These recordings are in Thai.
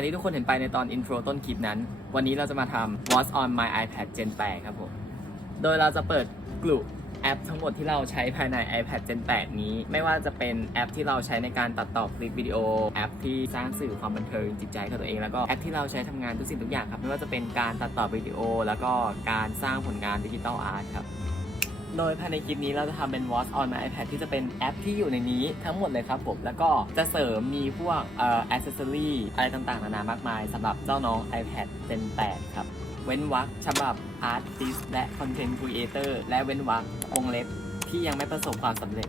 อย่างที่ทุกคนเห็นไปในตอนอินโทรต้นคลิปนั้น วันนี้เราจะมาทำ What's on my iPad Gen 8 ครับผม โดยเราจะเปิดกลุ่มแอปทั้งหมดที่เราใช้ภายใน iPad Gen 8 นี้ ไม่ว่าจะเป็นแอปที่เราใช้ในการตัดต่อคลิปวิดีโอ แอปที่สร้างสื่อความบันเทิงจิตใจกับตัวเอง แล้วก็แอปที่เราใช้ทำงานทุกสิ่งทุกอย่างครับ ไม่ว่าจะเป็นการตัดต่อวิดีโอ แล้วก็การสร้างผลงานดิจิตอลอาร์ตครับ โดยภายในคลิปนี้เราจะทำเป็น Watch on my iPad ที่จะเป็นแอปที่อยู่ในนี้ทั้งหมดเลยครับผม แล้วก็จะเสริมมีพวกเอ่อ accessory อะไรต่างๆ นานามากมายสำหรับเจ้าน้อง iPad Gen 8 ครับ เว้นวรรคฉบับ Artist และ Content Creator และเว้นวรรควงเล็บที่ยังไม่ประสบความสำเร็จ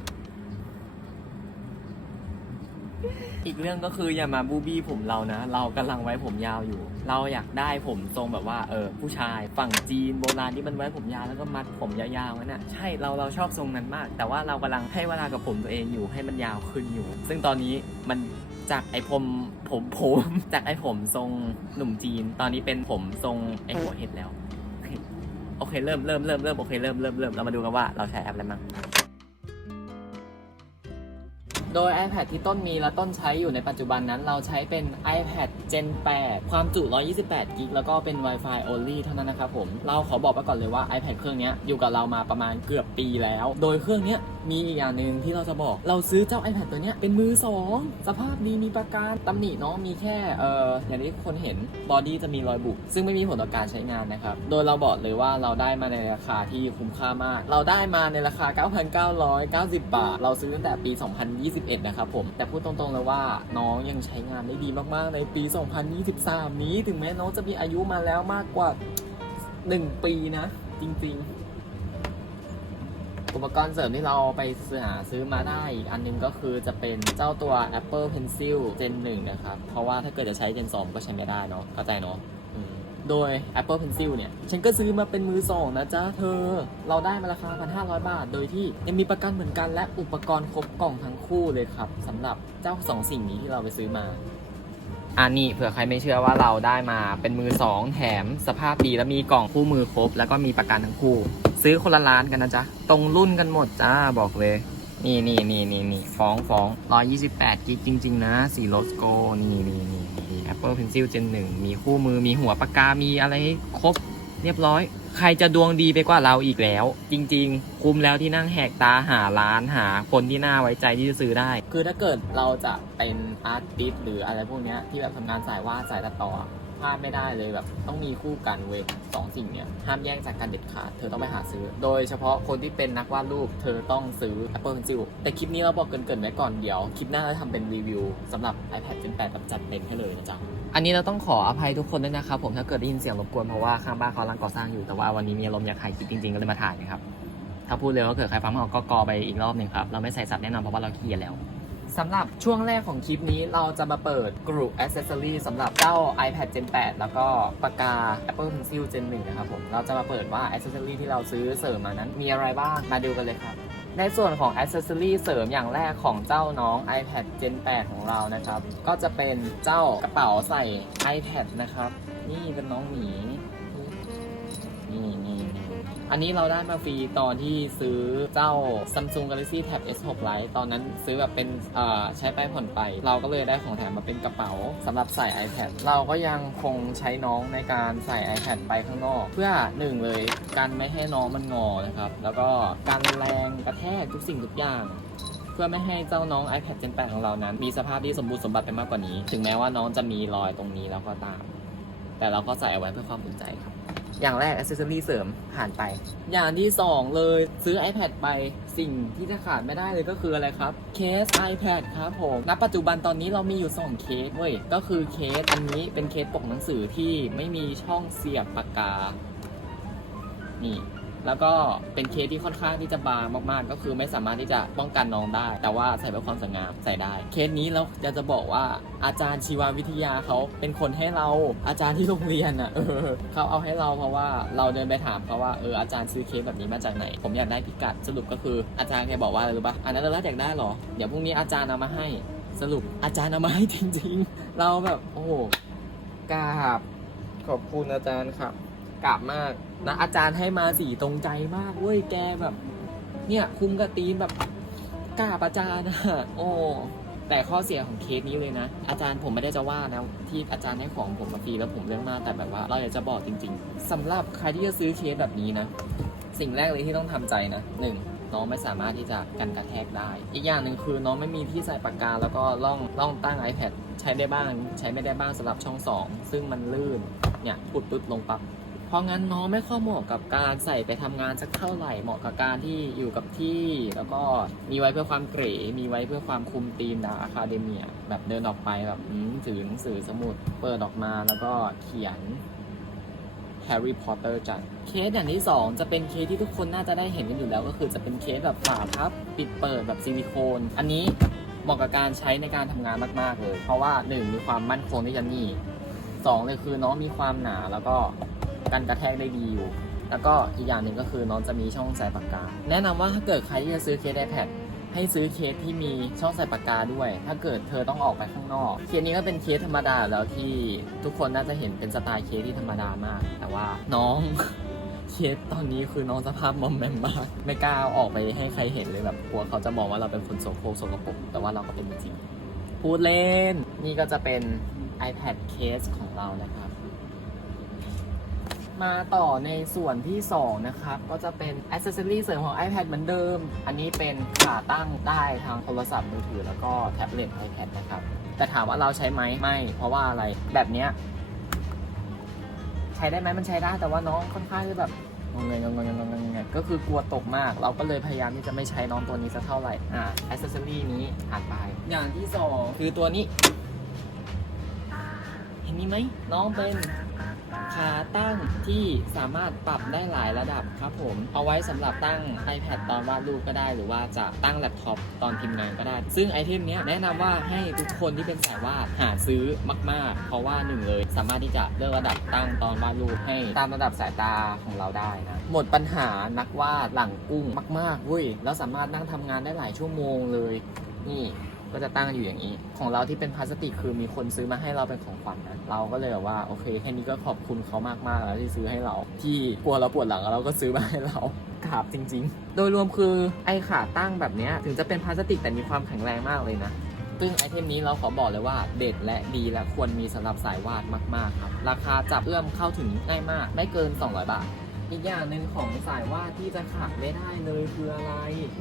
อีกเรื่องก็คืออย่ามาบูบี้ผมเรานะ เรากำลังไว้ผมยาวอยู่ เราอยากได้ผมทรงแบบว่าเออผู้ชายฝั่งจีนโบราณที่มันไว้ผมยาวแล้วก็มัดผมยาวๆนั่นน่ะใช่เราเราชอบทรงนั้นมาก แต่ว่าเรากำลังให้เวลากับผมตัวเองอยู่ให้มันยาวขึ้นอยู่ ซึ่งตอนนี้มันจากไอผมผมผมจากไอผมทรงหนุ่มจีน ตอนนี้เป็นผมทรงไอหัวเห็ดแล้วโอเคโอเคเริ่มเริ่มเริ่มเริ่มโอเคเริ่มเริ่มเริ่มเรามาดูกันว่าเราใช้แอปอะไรบ้าง โดย iPad ที่ต้นมีและต้นใช้อยู่ในปัจจุบันนั้นเราใช้เป็น iPad Gen 8 ความจุ 128กิกแล้วก็เป็น Wi-Fi only เท่านั้นนะครับผม เราขอบอกไปก่อนเลยว่า iPad เครื่องนี้อยู่กับเรามาประมาณเกือบปีแล้ว โดยเครื่องนี้มีอีกอย่างหนึ่งที่เราจะบอก เราซื้อเจ้า iPad ตัวนี้เป็นมือ 2 สภาพดีมีประกันตำหนิเนาะมีแค่เอ่ออย่างที่คนเห็นบอดี้จะมีรอยบุบซึ่งไม่มีผลต่อการใช้งานนะครับ โดยเราบอกเลยว่าเราได้มาในราคาที่คุ้มค่ามาก เราได้มาในราคา 9,990 บาท เราซื้อตั้งแต่ปี 2020 2021 นะครับผม แต่พูดตรงๆเลยว่าน้องยังใช้งานได้ดีมากๆ ในปี 2023 นี้ ถึงแม้น้องจะมีอายุมาแล้วมากกว่า 1 ปีนะ จริงๆอุปกรณ์เสริมที่เราไปซื้อหาซื้อมาได้ อันหนึงก็คือจะเป็นเจ้าตัว Apple Pencil Gen 1 นะครับ เพราะว่าถ้าเกิดจะใช้ Gen 2 ก็ใช้ไม่ได้เนาะเข้าใจเนาะ โดย Apple Pencil เนี่ย ฉันก็ซื้อมาเป็นมือสองนะจ๊ะ เธอ เราได้มาราคา 1,500 บาท โดยที่ยังมีประกันเหมือนกันและอุปกรณ์ครบกล่องทั้งคู่เลยครับสำหรับเจ้าสองสิ่งนี้ที่เราไปซื้อมาอันนี้เผื่อใครไม่เชื่อว่าเราได้มาเป็นมือสองแถมสภาพดีแล้วมีกล่องคู่มือครบ แล้วก็มีประกันทั้งคู่ ซื้อคนละร้านกันนะจ๊ะ ตรงรุ่นกันหมดจ้าบอกเลย นี่นี่นี่นี่นี่ฟ้องฟ้อง128กิกจริง ๆ นะสีโลสโกนี่นี่นี่ Apple Pencil Gen 1 มีคู่มือมีหัวปากกา มีอะไรให้ครบเรียบร้อย ใครจะดวงดีไปกว่าเราอีกแล้ว จริง ๆ คุ้มแล้วที่นั่งแหกตาหาร้านหาคนที่น่าไว้ใจที่จะซื้อได้ คือถ้าเกิดเราจะเป็นอาร์ติสหรืออะไรพวกเนี้ยที่แบบทำงานสายวาดสายตัดต่อ พลาดไม่ได้เลยแบบ ต้องมีคู่กันเว้ยสองสิ่งเนี้ยห้ามแย่งจากกันเด็ดขาดเธอต้องไปหาซื้อ โดยเฉพาะคนที่เป็นนักวาดรูปเธอต้องซื้อ Apple Pencil แต่คลิปนี้เราบอกเกินๆไว้ก่อนเดี๋ยว คลิปหน้าจะทำเป็นรีวิวสำหรับ iPad Gen 8แบบจัดเต็มให้เลยนะจ๊ะอันนี้เราต้องขออภัยทุกคนด้วยนะครับผมถ้าเกิดได้ยินเสียงรบกวนเพราะว่าข้างบ้านเขากำลังก่อสร้างอยู่แต่ว่าวันนี้มีอารมอยากถ่ายคลิปจริงๆก็เลยมาถ่ายนะครับถ้าพูดเร็วก็เกิดใครฟังไม่ออกก็กอไปอีกรอบหนึ่งครับเราไม่ใส่สับแน่นอนเพราะว่าเราขี้เกียจแล้ว สำหรับช่วงแรกของคลิปนี้เราจะมาเปิดกลุ่ม accessory สำหรับเจ้า iPad Gen 8 แล้วก็ปากกา Apple Pencil Gen 1 นะครับผม เราจะมาเปิดว่า accessory ที่เราซื้อเสริมมานั้นมีอะไรบ้าง มาดูกันเลยครับ ในส่วนของ accessory เสริมอย่างแรกของเจ้าน้อง iPad Gen 8 ของเรานะครับ ก็จะเป็นเจ้ากระเป๋าใส่ iPad นะครับ นี่เป็นน้องหมี อันนี้เราได้มาฟรีตอนที่ซื้อเจ้า Samsung Galaxy Tab S6 Lite ตอนนั้นซื้อแบบเป็นใช้ไปผ่อนไป เราก็เลยได้ของแถมมาเป็นกระเป๋าสำหรับใส่ iPad เราก็ยังคงใช้น้องในการใส่ iPad ไปข้างนอก เพื่อหนึ่งเลยการไม่ให้น้องมันงอนะครับ แล้วก็การแรงกระแทกทุกสิ่งทุกอย่างเพื่อไม่ให้เจ้าน้อง iPad Gen 8 ของเรานั้น มีสภาพที่สมบูรณ์สมบัติไปมากกว่านี้ ถึงแม้ว่าน้องจะมีรอยตรงนี้แล้วก็ตาม แต่เราก็ใส่เอาไว้เพื่อความอุ่นใจครับ อย่างแรกอ c เซสซอรี่เสริมผ่านไป อย่างที่สองเลยซื้อ iPad ไปสิ่งที่จะขาดไม่ได้เลยก็คืออะไรครับเคส iPad ครับผมณปัจจุบันตอนนี้เรามีอยู่ 2 เคสเว้ยก็คือเคสอันนี้เป็นเคสปกหนังสือที่ไม่มีช่องเสียบปากกานี่ แล้วก็เป็นเคสที่ค่อนข้างที่จะบางมากๆ ก็คือไม่สามารถที่จะป้องกันน้องได้ แต่ว่าใส่เพื่อความสวยงามใส่ได้ เคสนี้เราจะจะบอกว่าอาจารย์ชีววิทยาเขาเป็นคนให้เราอาจารย์ที่โรงเรียนอะเออเขาเอาให้เราเพราะว่าเราเดินไปถามเขาว่าเอออาจารย์ซื้อเคสแบบนี้มาจากไหน ผมอยากได้พิกัดสรุปก็คืออาจารย์แกบอกว่าอะไรรู้ปะอันนั้นเราอยากได้หรอเดี๋ยวพรุ่งนี้อาจารย์เอามาให้สรุปอาจารย์เอามาให้จริงๆ เราแบบโอ้โหกราบขอบคุณอาจารย์ครับกราบมาก นะอาจารย์ให้มาสีตรงใจมากเว้ยแกแบบ เนี่ยคุมกระตีนแบบกราอาจารย์อะโอ้แต่ข้อเสียของเคสนี้เลยนะ อาจารย์ผมไม่ได้จะว่านะที่อาจารย์ให้ของผมมาฟรีแล้วผมเรื่องมากแต่แบบว่าเราอยากจะบอกจริง ๆสำหรับใครที่จะซื้อเคสแบบนี้นะ สิ่งแรกเลยที่ต้องทำใจนะหนึ่งน้องไม่สามารถที่จะกันกระแทกได้ อีกอย่างหนึ่งคือน้องไม่มีที่ใส่ปากกา แล้วก็ล่องล่องตั้ง iPad ใช้ได้บ้าง ใช้ไม่ได้บ้างสำหรับช่อง 2 ซึ่งมันลื่นเนี่ยปุดปึ๊บลงปั๊บ เพราะงั้นน้องไม่ค่อยเหมาะกับการใส่ไปทำงานสักเท่าไหร่เหมาะกับการที่อยู่กับที่ แล้วก็มีไว้เพื่อความเก๋มีไว้เพื่อความคุมธีมดาอะคาเดเมียแบบเดินออกไปแบบอืมถือหนังสือสมุดเปิดออกมาแล้วก็เขียนแฮร์รี่พอตเตอร์จัดเคสอย่างที่ 2 จะเป็นเคสที่ทุกคนน่าจะได้เห็นกันอยู่แล้วก็คือจะเป็นเคสแบบฝาพับปิดเปิดแบบซิลิโคน อันนี้เหมาะกับการใช้ในการทำงานมาก ๆ เลย เพราะว่า 1 มีความมั่นคงที่จะหนีบสองเลยคือน้องมีความหนาแล้วก็ กันกระแทกได้ดีอยู่ แล้วก็อีกอย่างหนึ่งก็คือน้องจะมีช่องใส่ปากกา แนะนำว่าถ้าเกิดใครที่จะซื้อเคส iPad ให้ซื้อเคสที่มีช่องใส่ปากกาด้วย ถ้าเกิดเธอต้องออกไปข้างนอก เคสนี้ก็เป็นเคสธรรมดาแล้วที่ทุกคนน่าจะเห็นเป็นสไตล์เคสที่ธรรมดามาก แต่ว่าน้องเคสตอนนี้คือน้องสภาพมอมแมมมากไม่กล้าอาออกไปให้ใครเห็นเลยแบบกลัวเขาจะมองว่าเราเป็นคนโสโครกสกปรกแต่ว่าเราก็เป็นจริงพูดเล่น นี่ก็จะเป็น iPad case ของเรานะครับ มาต่อในส่วนที่ 2 นะครับ ก็จะเป็น accessory เสริมของ iPad เหมือนเดิม อันนี้เป็นขาตั้งได้ทางโทรศัพท์มือถือแล้วก็แท็บเล็ต iPad นะครับ แต่ถามว่าเราใช้ไหมไม่ เพราะว่าอะไรแบบเนี้ยใช้ได้ไหมมันใช้ได้แต่ว่าน้องค่อนข้างจะแบบงงเงยงงเงยงงเงยก็คือกลัวตกมาก เราก็เลยพยายามที่จะไม่ใช้น้องตัวนี้สักเท่าไหร่ อ่า accessory นี้ผ่านไป อย่างที่สองคือตัวนี้ เห็นนี้ไหมน้องเป็น ขาตั้งที่สามารถปรับได้หลายระดับครับผม เอาไว้สำหรับตั้ง iPad ตอนวาดรูปก็ได้ หรือว่าจะตั้งแล็ปท็อปตอนพิมพ์งานก็ได้ ซึ่งไอเทมเนี้ยแนะนำว่าให้ทุกคนที่เป็นสายวาดหาซื้อมาก ๆ เพราะว่าหนึ่งเลย สามารถที่จะเลือกระดับตั้งตอนวาดรูปให้ตามระดับสายตาของเราได้นะหมดปัญหานักวาดหลังกุ้งมากๆเว้ยแล้วสามารถนั่งทำงานได้หลายชั่วโมงเลยนี่ ก็จะตั้งอยู่อย่างนี้ ของเราที่เป็นพลาสติกคือมีคนซื้อมาให้เราเป็นของขวัญนะเราก็เลยแบบว่าโอเคแค่นี้ก็ขอบคุณเขามากๆแล้วที่ซื้อให้เรา ที่กลัวเราปวดหลังแล้วเราก็ซื้อมาให้เรากราบจริง ๆ โดยรวมคือไอ้ขาตั้งแบบนี้ถึงจะเป็นพลาสติกแต่มีความแข็งแรงมากเลยนะซึ่งไอเทมนี้เราขอบอกเลยว่าเด็ดและดีและควรมีสำหรับสายวาดมากๆครับราคาจับเอื้อมเข้าถึงง่ายมาก ไม่เกิน 200 บาท อีกอย่างหนึ่งของสายวาดที่จะขาดไม่ได้เลยคืออะไร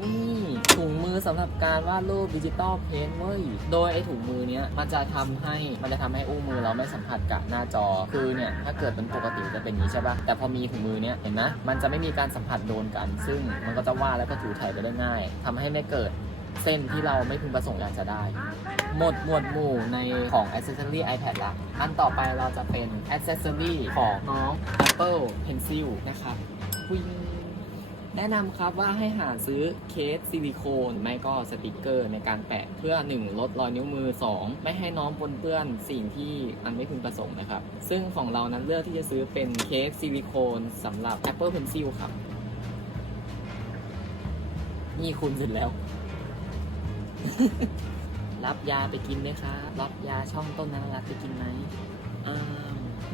นี่ถุงมือสำหรับการวาดรูปดิจิตอลเพนเว้ย โดยไอถุงมือเนี้ยมันจะทำให้มันจะทำให้อุ้งมือเราไม่สัมผัสกับหน้าจอ คือเนี่ยถ้าเกิดเป็นปกติจะเป็นอย่างนี้ใช่ปะแต่พอมีถุงมือเนี้ยเห็นนะมันจะไม่มีการสัมผัสโดนกัน ซึ่งมันก็จะวาดแล้วก็ถูถ่ายไปได้ง่ายทำให้ไม่เกิด เส้นที่เราไม่พึงประสงค์อยากจะได้ หมดหมวดหมู่ในของ Accessory iPad ละ อันต่อไปเราจะเป็น Accessory ของน้อง Apple Pencil นะครับวิงแนะนำครับว่าให้หาซื้อเคสซิลิโคนไม่ก็สติกเกอร์ในการแปะเพื่อ 1 ลดรอยนิ้วมือ 2 ไม่ให้น้องปนเปื้อนสิ่งที่มันไม่พึงประสงค์นะครับ ซึ่งของเรานั้นเลือกที่จะซื้อเป็นเคสซิลิโคนสำหรับ Apple Pencil ครับ นี่คุณเสร็จแล้ว รับยาไปกินไหมคะรับยาช่องต้นนารักไปกินไหม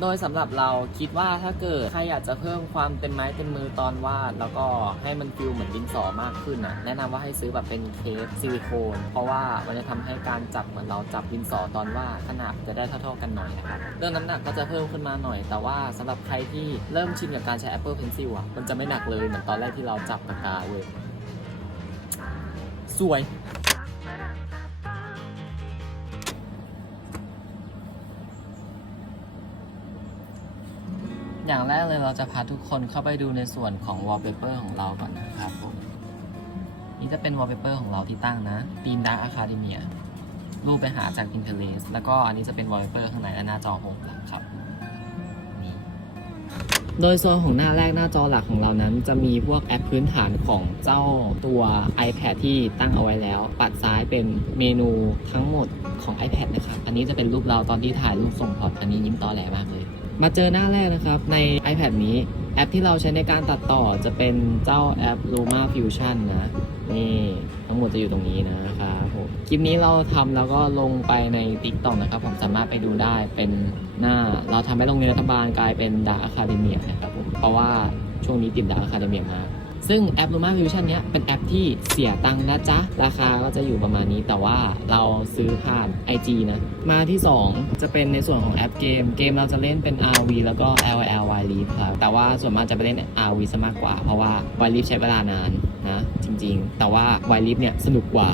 โดยสำหรับเราคิดว่าถ้าเกิดใครอยากจะเพิ่มความเต็มไม้เต็มมือตอนวาด แล้วก็ให้มันฟิลเหมือนดินสอมากขึ้นอะแนะนำว่าให้ซื้อแบบเป็นเคสซิลิโคน เพราะว่ามันจะทำให้การจับเหมือนเราจับดินสอตอนวาดขนาดจะได้เท่าๆกันหน่อยนะครับเรื่องน้ำหนักก็จะเพิ่มขึ้นมาหน่อย แต่ว่าสำหรับใครที่เริ่มชินกับการใช้ Apple Pencil อะมันจะไม่หนักเลยเหมือนตอนแรกที่เราจับปากกาเว้ยสวย อย่างแรกเลยเราจะพาทุกคนเข้าไปดูในส่วนของ wallpaper ของเราก่อนนะครับผมนี่จะเป็น wallpaper ของเราที่ตั้งนะทีม Dark Academia รูปไปหาจาก Pinterest แล้วก็อันนี้จะเป็น wallpaper ข้างในและหน้าจอโฮมหลักครับนี่โดยโซนของหน้าแรกหน้าจอหลักของเรานั้น จะมีพวกแอปพื้นฐานของเจ้าตัว iPad ที่ตั้งเอาไว้แล้ว ปัดซ้ายเป็นเมนูทั้งหมดของ iPad นะครับ อันนี้จะเป็นรูปเราตอนที่ถ่ายรูปส่งพอร์ตอันนี้ยิ้มตอแหลมากเลย มาเจอหน้าแรกนะครับใน iPad นี้แอปที่เราใช้ในการตัดต่อจะเป็นเจ้าแอป Luma Fusion นะ นี่ทั้งหมดจะอยู่ตรงนี้นะครับผมคลิปนี้เราทำแล้วก็ลงไปใน TikTok นะครับ ผมสามารถไปดูได้เป็นหน้าเราทำให้โรงเรียนรัฐบาลกลายเป็นดาอะคาเดเมียนะครับผมเพราะว่าช่วงนี้ติดดาอะคาเดเมียมาก ซึ่งแอป Luma Fusion เนี้ยเป็นแอปที่เสียตังค์นะจ๊ะ ราคาก็จะอยู่ประมาณนี้ แต่ว่าเราซื้อผ่าน IG นะ มาที่ 2 จะเป็นในส่วนของแอปเกม เกมเราจะเล่นเป็น RV แล้วก็ LL w i l e a ครับแต่ว่าส่วนมากจะไปเล่น RV ซะมากกว่า เพราะว่า w i l e a ใช้เวลานานนะจริงๆ แต่ว่า w i l e a เนี่ยสนุกกว่า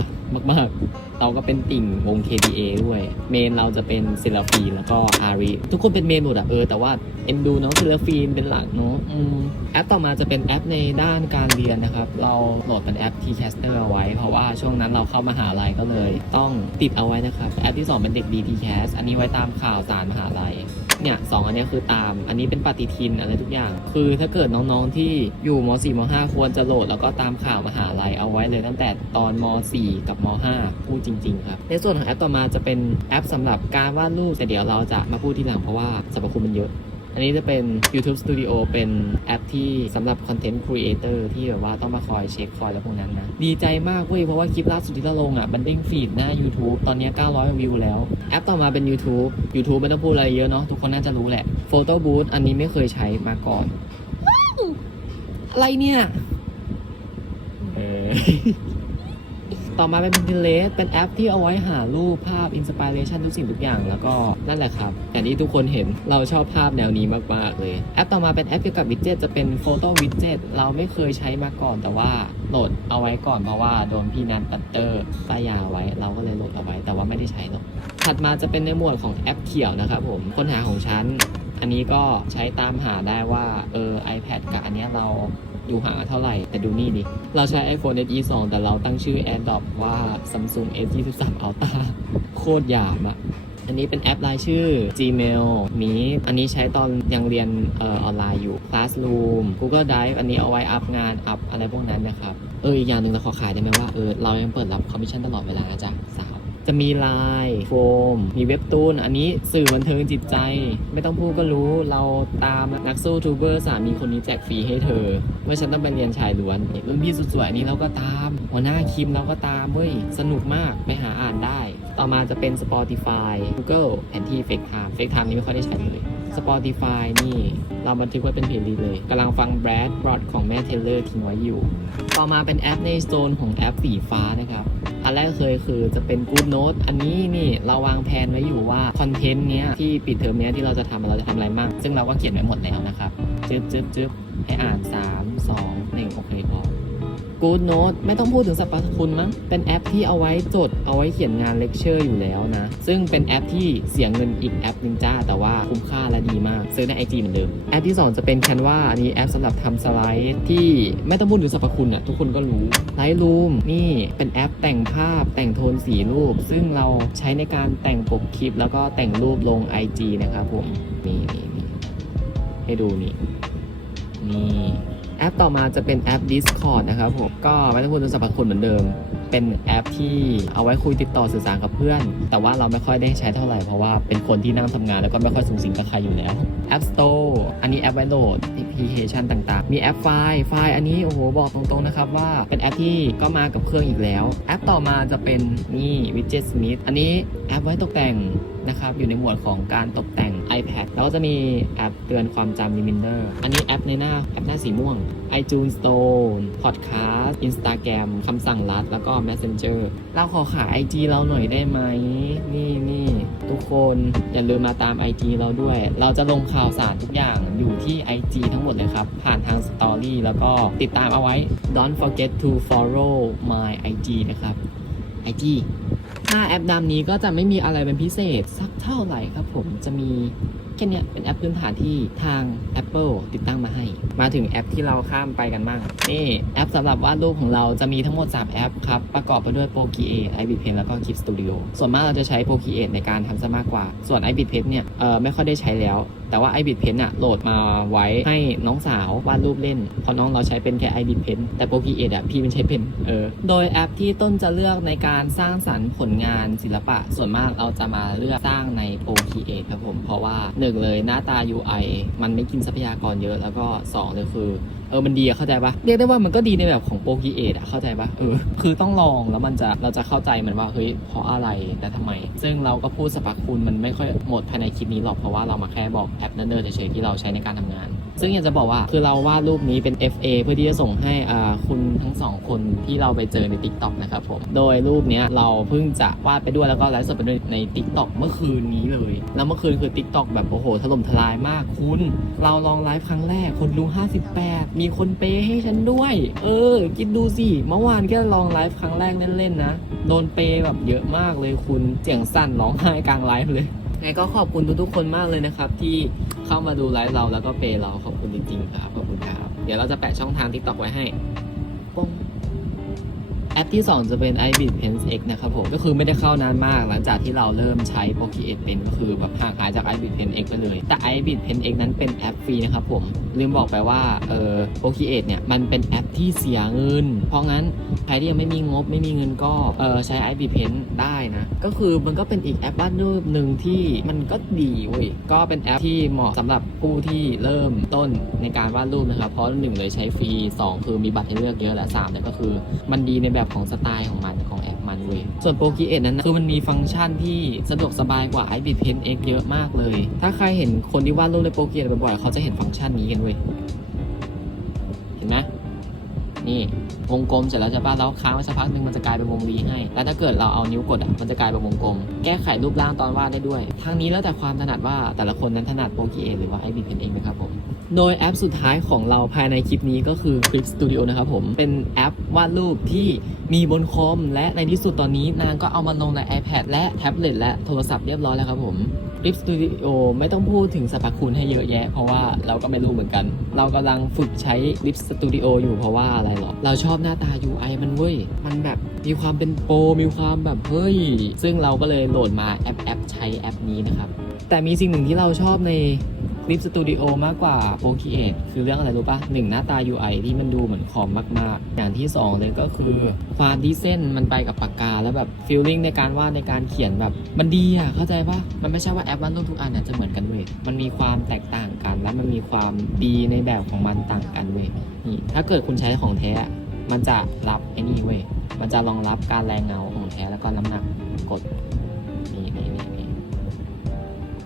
มากๆ เราก็เป็นติ่งวง KDA ด้วย เมนเราจะเป็นเซลฟีแล้วก็อารีทุกคนเป็นเมนหมดอะเออแต่ว่าเอ็นดูน้องเซลฟีนเป็นหลักเนาะอืมแอปต่อมาจะเป็นแอปในด้านการเรียนนะครับ เราโหลดเป็นแอป Tcaster เอาไว้ เพราะว่าช่วงนั้นเราเข้ามหาลัยก็เลย ต้องติดเอาไว้นะครับ แอปที่ 2 เป็นเด็กดี Tcast อันนี้ไว้ตามข่าวสารมหาลัย เนี่ยสองอันนี้คือตาม อันนี้เป็นปฏิทินอะไรทุกอย่าง คือถ้าเกิดน้องๆที่อยู่ม .4 ม .5 ควรจะโหลดแล้วก็ตามข่าวมหาลัยเอาไว้เลยตั้งแต่ตอนม .4 กับม .5 พูดจริงๆครับ ในส่วนของแอปต่อมาจะเป็นแอปสำหรับการวาดรูปแต่เดี๋ยวเราจะมาพูดทีหลังเพราะว่าสรรพคุณมันเยอะ อันนี้จะเป็น YouTube Studio เป็นแอปที่สำหรับคอนเทนต์ครีเอเตอร์ที่แบบว่าต้องมาคอยเช็คคอยแล้วพวกนั้นนะ ดีใจมากเว้ย เพราะว่าคลิปล่าสุดที่เราลงอะ มันเด้งฟีดหน้า YouTube ตอนนี้ 900 วิวแล้ว แอปต่อมาเป็น YouTube YouTube ไม่ต้องพูดอะไรเยอะเนาะทุกคนน่าจะรู้แหละ Photo Booth อันนี้ไม่เคยใช้มาก่อน อะไรเนี่ยเออ ต่อมาเป็น Pinterest เป็นแอปที่เอาไว้หารูปภาพอินสปิเรชันทุกสิ่งทุกอย่างแล้วก็นั่นแหละครับอย่างที่ทุกคนเห็นเราชอบภาพแนวนี้มากๆเลย แอปต่อมาเป็นแอปเกี่ยวกับวิดเจ็ตจะเป็นโฟโต้วิดเจ็ตเราไม่เคยใช้มาก่อนแต่ว่าโหลดเอาไว้ก่อนเพราะว่าโดนพี่นันตัตเตอร์ป้ายาไว้ เราก็เลยโหลดเอาไว้ แต่ว่าไม่ได้ใช้หรอกถัดมาจะเป็นในหมวดของแอปเขียวนะครับผมค้นหาของฉันอันนี้ก็ใช้ตามหาได้ว่าเออ iPad กับอันเนี้ยเรา อยู่ห่างกันเท่าไหร่ แต่ดูนี่ดิ เราใช้ iPhone SE 2 แต่เราตั้งชื่อ AirDrop ว่า Samsung S23 Ultra โคตรหยาบอะอันนี้เป็นแอปรายชื่อ Gmail Meet อันนี้ใช้ตอนยังเรียนเออออนไลน์อยู่ Classroom Google Drive อันนี้เอาไว้อัพงาน อัพอะไรพวกนั้นนะครับ เอออีกอย่างหนึ่งเราขอขายได้ไหมว่า เออ เรายังเปิดรับคอมมิชชั่นตลอดเวลานะจ๊ะ จะมีไลน์โฟม มีเว็บตูน อันนี้สื่อบันเทิงจิตใจ ไม่ต้องพูดก็รู้เราตามนักสู้ทูเบอร์สามีคนนี้แจกฟรีให้เธอ เมื่อฉันต้องไปเรียนชายล้วนรุ่นพี่สุดสวยอันนี้เราก็ตาม หัวหน้าคิมเราก็ตามเว้ย สนุกมากไปหาอ่านได้ ต่อมาจะเป็น Spotify Google แผนที่ Fake Time Fake Time นี้ไม่ค่อยได้ใช้เลย Spotify นี่เราบันทึกไว้เป็นเพลย์ลิสต์เลยกำลังฟัง Brad b r o d ของแม่เทเลอร์ทิ้งไว้อยู่ ต่อมาเป็นแอปในโซนของแอปสีฟ้านะครับ นแรกเคยคือจะเป็นกู๊ดโน้ตอันนี้นี่เราวางแผนไว้อยู่ว่าคอนเทนต์เนี้ยที่ปิดเทอมเนี้ยที่เราจะทำเราจะทำอะไรบ้างซึ่งเราก็เขียนไว้หมดแล้วนะครับจึ๊บจึ๊บจึ๊บให้อ่าน 3 2 1โอเคพอ Good Note ไม่ต้องพูดถึงสรรพคุณมั้ง เป็นแอปที่เอาไว้จด เอาไว้เขียนงานเลคเชอร์อยู่แล้วนะ ซึ่งเป็นแอปที่เสียงเงินอีกแอปหนึงจ้า แต่ว่าคุ้มค่าและดีมาก ซื้อใน IG เหมือนเดิม แอปที่ 2 จะเป็น Canva อันนี้แอปสำหรับทำสไลด์ที่ไม่ต้องพูดถึงสรรพคุณอะทุกคนก็รู้ Lightroom นี่เป็นแอปแต่งภาพแต่งโทนสีรูป ซึ่งเราใช้ในการแต่งปกคลิป แล้วก็แต่งรูปลง IG นะครับผมนี่นี่นี่ให้ดูนี่นี่ แอปต่อมาจะเป็นแอป Discord นะครับผมก็ไม่ต้องพูดถึงสรรพคุณเหมือนเดิม เป็นแอปที่เอาไว้คุยติดต่อสื่อสารกับเพื่อน แต่ว่าเราไม่ค่อยได้ใช้เท่าไหร่ เพราะว่าเป็นคนที่นั่งทำงานแล้วก็ไม่ค่อยสูงสิงกับใครอยู่แล้ว App Store อันนี้แอปไว้โหลดแอปพลิเคชันต่างๆ มีแอปไฟล์ไฟล์อันนี้โอ้โหบอกตรงๆนะครับว่าเป็นแอปที่ก็มากับเครื่องอีกแล้ว แอปต่อมาจะเป็นนี่ Widget Smith อันนี้แอปไว้ตกแต่งนะครับอยู่ในหมวดของการตกแต่ง iPad แล้วก็จะมีแอปเตือนความจำ Reminder อันนี้แอปในหน้าแอปหน้าสีม่วง iTunes Store Podcast Instagram คำสั่งลัด แล้วก็ Messenger เราขอขาย IG เราหน่อยได้ไหม นี่นี่ทุกคนอย่าลืมมาตาม IG เราด้วย เราจะลงข่าวสารทุกอย่างอยู่ที่ IG ทั้งหมดเลยครับ ผ่านทาง Story แล้วก็ติดตามเอาไว้ Don't forget to follow my IG นะครับ IG ถ้าแอปดำนี้ก็จะไม่มีอะไรเป็นพิเศษสักเท่าไหร่ครับผมจะมีแค่นี้เป็นแอปพื้นฐานที่ทาง Apple ติดตั้งมาให้ มาถึงแอปที่เราข้ามไปกันบ้างนี่แอปสำหรับวาดรูปของเราจะมีทั้งหมด 3 แอปครับ ประกอบไปด้วย Procreate iBit Pen แล้วก็ Clip Studio ส่วนมากเราจะใช้ Procreate ในการทำซะมากกว่า ส่วน iBit Pen เนี่ยเออไม่ค่อยได้ใช้แล้ว แต่ว่า iBit Pen อะโหลดมาไว้ให้น้องสาววาดรูปเล่นเพราะน้องเราใช้เป็นแค่ iBit Pen แต่ Procreate อะพี่เป็นใช้เป็นเออโดยแอปที่ต้นจะเลือกในการสร้างสรรค์ผลงานศิลปะ ส่วนมากเราจะมาเลือกสร้างใน Procreate ครับผมเพราะว่าหนึ่งเลยหน้าตา UI มันไม่กินทรัพยากรเยอะแล้วก็สองเลยคือเออมันดีอะเข้าใจปะเรียกได้ว่ามันก็ดีในแบบของโปรกีเอทอะเข้าใจปะเออคือต้องลองแล้วมันจะเราจะเข้าใจมันว่าเฮ้ยเพราะอะไรและทำไม ซึ่งเราก็พูดสรรพคุณมันไม่ค่อยหมดภายในคลิปนี้หรอกเพราะว่าเรามาแค่บอกแอปนั้นเนอร์เฉยๆที่เราใช้ในการทำงาน ซึ่งอยากจะบอกว่าคือเราวาดรูปนี้เป็น FA เพื่อที่จะส่งให้อ่าคุณทั้งสองคนที่เราไปเจอใน TikTok นะครับผม โดยรูปเนี้ยเราเพิ่งจะวาดไปด้วยแล้วก็ไลฟ์สดไปด้วยใน TikTok เมื่อคืนนี้เลย แล้วเมื่อคืนคือ TikTok แบบโอ้โหถล่มทลายมากคุณ เราลองไลฟ์ครั้งแรกคนดู 58 มีคนเปย์ให้ฉันด้วย เออ คิดดูสิ เมื่อวานแค่ลองไลฟ์ครั้งแรกเล่นๆนะ โดนเปย์แบบเยอะมากเลยคุณ เสียงสั่นร้องไห้กลางไลฟ์เลย ไงก็ขอบคุณทุกๆคนมากเลยนะครับ ที่เข้ามาดูไลฟ์เราแล้วก็เปย์เราขอบคุณจริงๆครับขอบคุณครับเดี๋ยวเราจะแปะช่องทางทิกตอกไว้ให้ป้งแอปที่ 2 จะเป็น iBit Pen X นะครับผม ก็คือไม่ได้เข้านานมาก หลังจากที่เราเริ่มใช้ Procreate เป็นก็คือแบบห่างหายจาก iBit Pen X ไปเลย แต่ iBit Pen X นั้นเป็นแอปฟรีนะครับผม ลืมบอกไปว่าเออ Procreate เนี่ยมันเป็นแอปที่เสียเงิน เพราะงั้นใครที่ยังไม่มีงบไม่มีเงินก็เออใช้ iB Pen ได้นะ ก็คือมันก็เป็นอีกแอปวาดรูปหนึ่งที่มันก็ดีเว้ยก็เป็นแอปที่เหมาะสำหรับผู้ที่เริ่มต้นในการวาดรูปนะครับ เพราะหนึ่งเลยใช้ฟรี 2 คือมีบัตรให้เลือกเยอะและ3เนี่ยก็คือ มันดีในแบบของสไตล์ของมันของ ว้ย ส่วน Procreate นั้นนะคือมันมีฟังก์ชันที่สะดวกสบายกว่า iB Pen X เเยอะมากเลย ถ้าใครเห็นคนที่วาดรูปใน Procreate บ่อยๆเขาจะเห็นฟังก์ชันนี้กันเว้ย เห็นไหมนี่วงกลมเสร็จแล้วใช่ปะแล้วค้างไว้สักพักหนึ่งมันจะกลายเป็นวงรีให้ แล้วถ้าเกิดเราเอานิ้วกดอะมันจะกลายเป็นวงกลม แก้ไขรูปร่างตอนวาดได้ด้วย ทางนี้แล้วแต่ความถนัดว่าแต่ละคนนั้นถนัดโปรกีเอหรือว่าไอบีเพนเองนะครับผม โดยแอปสุดท้ายของเราภายในคลิปนี้ก็คือ Clip Studio นะครับผม เป็นแอปวาดรูปที่มีบนคอม และในที่สุดตอนนี้นางก็เอามาลงใน iPad และแท็บเล็ตและโทรศัพท์เรียบร้อยแล้วครับผม Clip Studio ไม่ต้องพูดถึงสรรพคุณให้เยอะแยะ เพราะว่าเราก็ไม่รู้เหมือนกัน เรากำลังฝึกใช้ Clip Studio อยู่เพราะว่าอะไรหรอ เราชอบหน้าตา UI มันเว้ย มันแบบมีความเป็นโปร มีความแบบเฮ้ย ซึ่งเราก็เลยโหลดมาแอปแอปใช้แอปนี้นะครับ แต่มีสิ่งหนึ่งที่เราชอบใน Clip Studio มากกว่า Procreate คือเรื่องอะไรรู้ปะหนึ่งหน้าตา UI ที่มันดูเหมือนคอมมากๆ อย่างที่สองเลยก็คือ ความที่เส้นมันไปกับปากกา แล้วแบบ feeling ในการวาดในการเขียนแบบมันดีอะเข้าใจปะมันไม่ใช่ว่าแอปวาดรูปทุกอันเนี่ยจะเหมือนกันเว้ยมันมีความแตกต่างกัน และมันมีความดีในแบบของมันต่างกันเว้ยนี่ถ้าเกิดคุณใช้ของแท้มันจะรับไอ้นี่เว้ยมันจะรองรับการแรงเงาของแท้แล้วก็น้ำหนักกดนี่นี่นี่นี่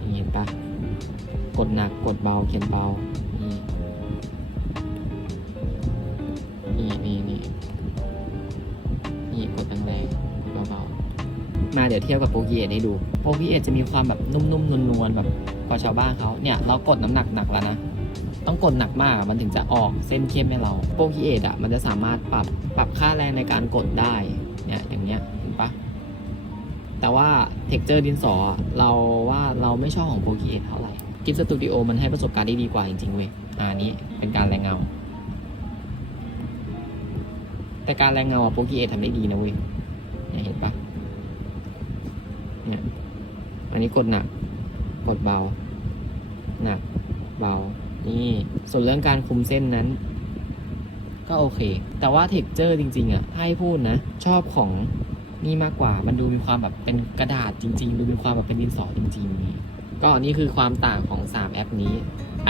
นี่เห็นปะ กดหนักกดเบาเขียนเบา นี่ นี่ นี่ นี่ กดแรงๆกดเบาๆ มาเดี๋ยวเทียบกับโปรกีเอทให้ดู โปรกีเอทจะมีความแบบนุ่มๆ นวลๆ แบบกว่าชาวบ้านเขาเนี่ย เรากดน้ำหนักหนักแล้วนะ ต้องกดหนักมากมันถึงจะออกเส้นเข้มให้เรา โปรกีเอทอะ มันจะสามารถปรับปรับค่าแรงในการกดได้ เนี่ย อย่างเงี้ย เห็นปะแต่ว่าเท็กเจอร์ดินสอเราว่าเราไม่ชอบของโปรกีเอทเท่าไหร่ กิฟสตูดิโอมันให้ประสบการณ์ที่ดีกว่าจริงๆเว้ยอ่านี้เป็นการแรงเงา แต่การแรงเงาอะโปรกีเอทำได้ดีนะเว้ยเนี่ยเห็นปะเนี่ยอันนี้กดหนัก กดเบา หนัก เบา นี่ส่วนเรื่องการคุมเส้นนั้นก็โอเค แต่ว่าเท็กเจอร์จริง ๆอะให้พูดนะ ชอบของนี่มากกว่า มันดูมีความแบบเป็นกระดาษจริง ๆ ดูมีความแบบเป็นดินสอจริงๆนี่ ก็นี่คือความต่างของ 3 แอปนี้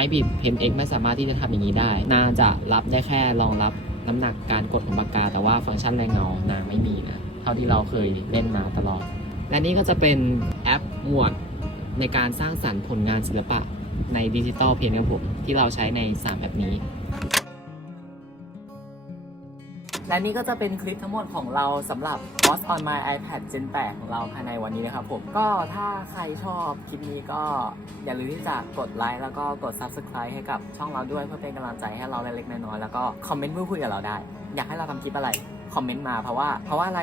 iBit Pen X ไม่สามารถที่จะทำอย่างนี้ได้ น่าจะรับได้แค่รองรับน้ำหนักการกดของปากกา แต่ว่าฟังก์ชันแรงเงานาไม่มีนะ เท่าที่เราเคยเล่นมาตลอด และนี่ก็จะเป็นแอปหมวดในการสร้างสรรค์ผลงานศิลปะในดิจิตอลเพนครับผมที่เราใช้ใน 3 แอปนี้ และนี่ก็จะเป็นคลิปทั้งหมดของเราสำหรับ Boss on my iPad Gen 8 ของเราภายในวันนี้นะครับผม ก็ถ้าใครชอบคลิปนี้ก็อย่าลืมที่จะกดไลค์แล้วก็กด Subscribe ให้กับช่องเราด้วยเพื่อเป็นกำลังใจให้เราเล็กๆน้อยๆแล้วก็คอมเมนต์พูดคุยกับเราได้ อยากให้เราทำคลิปอะไรคอมเมนต์มาเพราะว่าเพราะว่าอะไร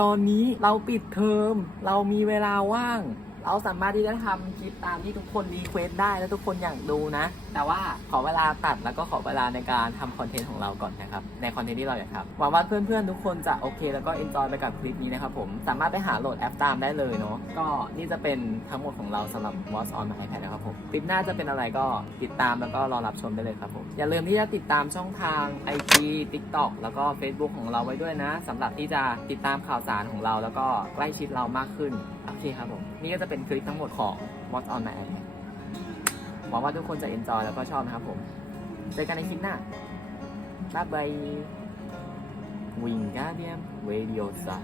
ตอนนี้เราปิดเทอมเรามีเวลาว่าง เราสามารถที่จะทำคลิปตามที่ทุกคนรีเควสได้และทุกคนอยากดูนะ แต่ว่าขอเวลาตัดแล้วก็ขอเวลาในการทำคอนเทนต์ของเราก่อนนะครับ ในคอนเทนต์ที่เราอยากทำหวังว่าเพื่อนๆ ทุกคนจะโอเค แล้วก็เอนจอยไปกับคลิปนี้นะครับผมสามารถไปหาโหลดแอปตามได้เลยเนาะก็นี่จะเป็นทั้งหมดของเราสำหรับ Watch on my iPad นะครับผมคลิปหน้าจะเป็นอะไรก็ติดตามแล้วก็รอรับชมได้เลยครับผมอย่าลืมที่จะติดตามช่องทาง IG TikTok แล้วก็ Facebook ของเราไว้ด้วยนะสำหรับที่จะติดตามข่าวสารของเรา แล้วก็ใกล้ชิดเรามากขึ้น เคครับผม นี่ก็จะเป็นคลิปทั้งหมดของ What's on my iPad หวังว่าทุกคนจะเอ็นจอยแล้วก็ชอบนะครับผม เจอกันในคลิปหน้า บ๊ายบาย Wingardium Leviosa